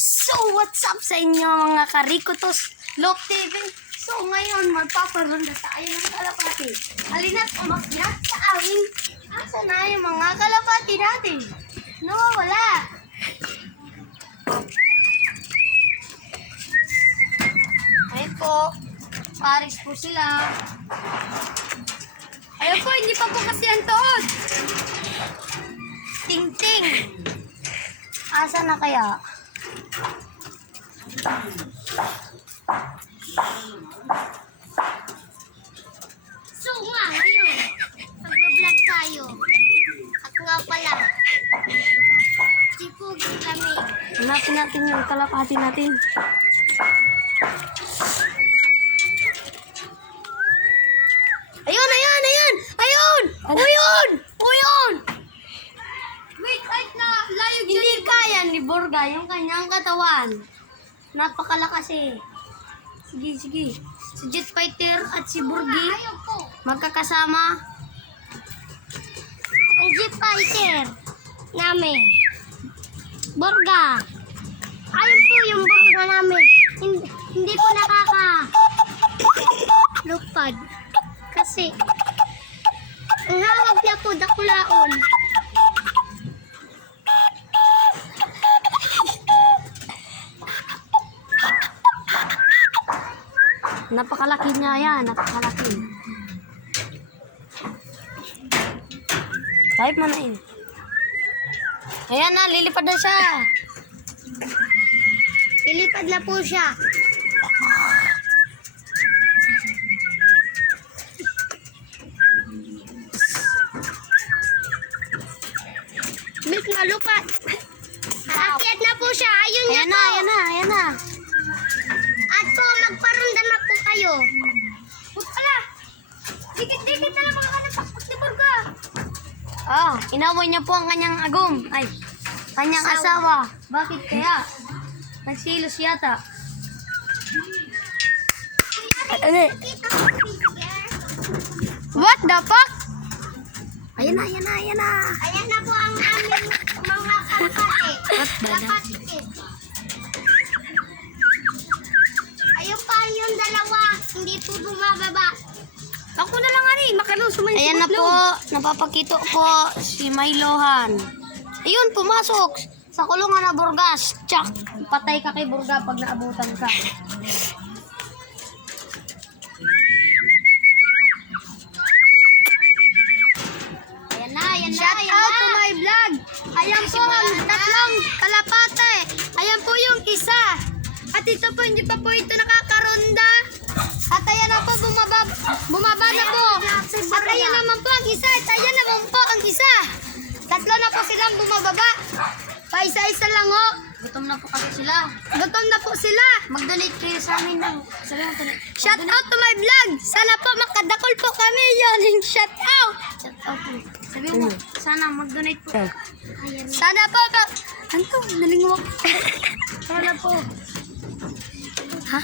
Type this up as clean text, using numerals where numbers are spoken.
So, what's up sa inyo mga karikotos Lok TV? So, ngayon magpaparunda tayo ng kalapati. Halina't umakyat sa amin. Asa na yung mga kalapati natin? Nawawala. Ayun po. Paris po sila. Ayun po, hindi pa po kasi ang tood. Ting-ting. Asa na kaya? So nga, ngayon, magbablog tayo. At nga pala, sipugin kami. Hanapin natin yung kalapati natin. Ayun, ayun, ayun! Ayun! Uyun! Uyun! Wait, kahit na layo dyan. Hindi kaya ni Borga yung kanyang katawan. Napakalakas eh. Sige, sige. Si Jet Fighter at si Burgi Ayaw po. magkakasama. Ang Jeep Fighter namin. Borga. Ayun po yung Borga namin. Hindi po lupad. Kasi, ang hawag niya po dakulaon. Napakalaki niya yan. Napakalaki. Type mo na yun. Ayan na, lilipad na siya. Ilipad na po siya. Bit malupad. Aakyat na po siya. Ayun Ayan na na, po. ayan na, ayan na. At po, magparunda na po kayo. Pala! Dikit-dikit na lang mga kanapak ni Borga. Ah, inaway niya po ang kanyang agum. Ay, kanyang asawa. Bakit kaya? Nagsilos yata. Ano? Kita mo, Peter. What the fuck? Ayan na, ayan na, ayan na. Ayan na po ang aming mga kalapati. What the Kalapati. Ayun pa yung dalawa. Hindi po bumababa. Ako na lang ani, makaluso man. Ayan na po, napapakito po si Mailohan. Ayun, pumasok sa kulungan na Burgas. Tsak, patay ka kay Burga pag naabutan ka. Ayan na, ayan na, Shout ayan out na. to my vlog. Ayan po ang tatlong kalapate. Ayan po yung isa. At ito po, hindi pa po ito nakakaronda. At ayan na po, bumaba na po. At ayan naman po ang isa. At ayan naman po ang isa. Tatlo na po silang bumababa. Pa-isa-isa lang ho. Gutom na po kasi sila. Gutom na po sila. Mag-donate kayo sa amin ng... Shout out to my vlog. Sana po makadakol po kami. Yun yung shout out. Shout out po. Sabi mo, sana mag-donate po. Sana po. Anto, nalingwak. Sana po. Ha?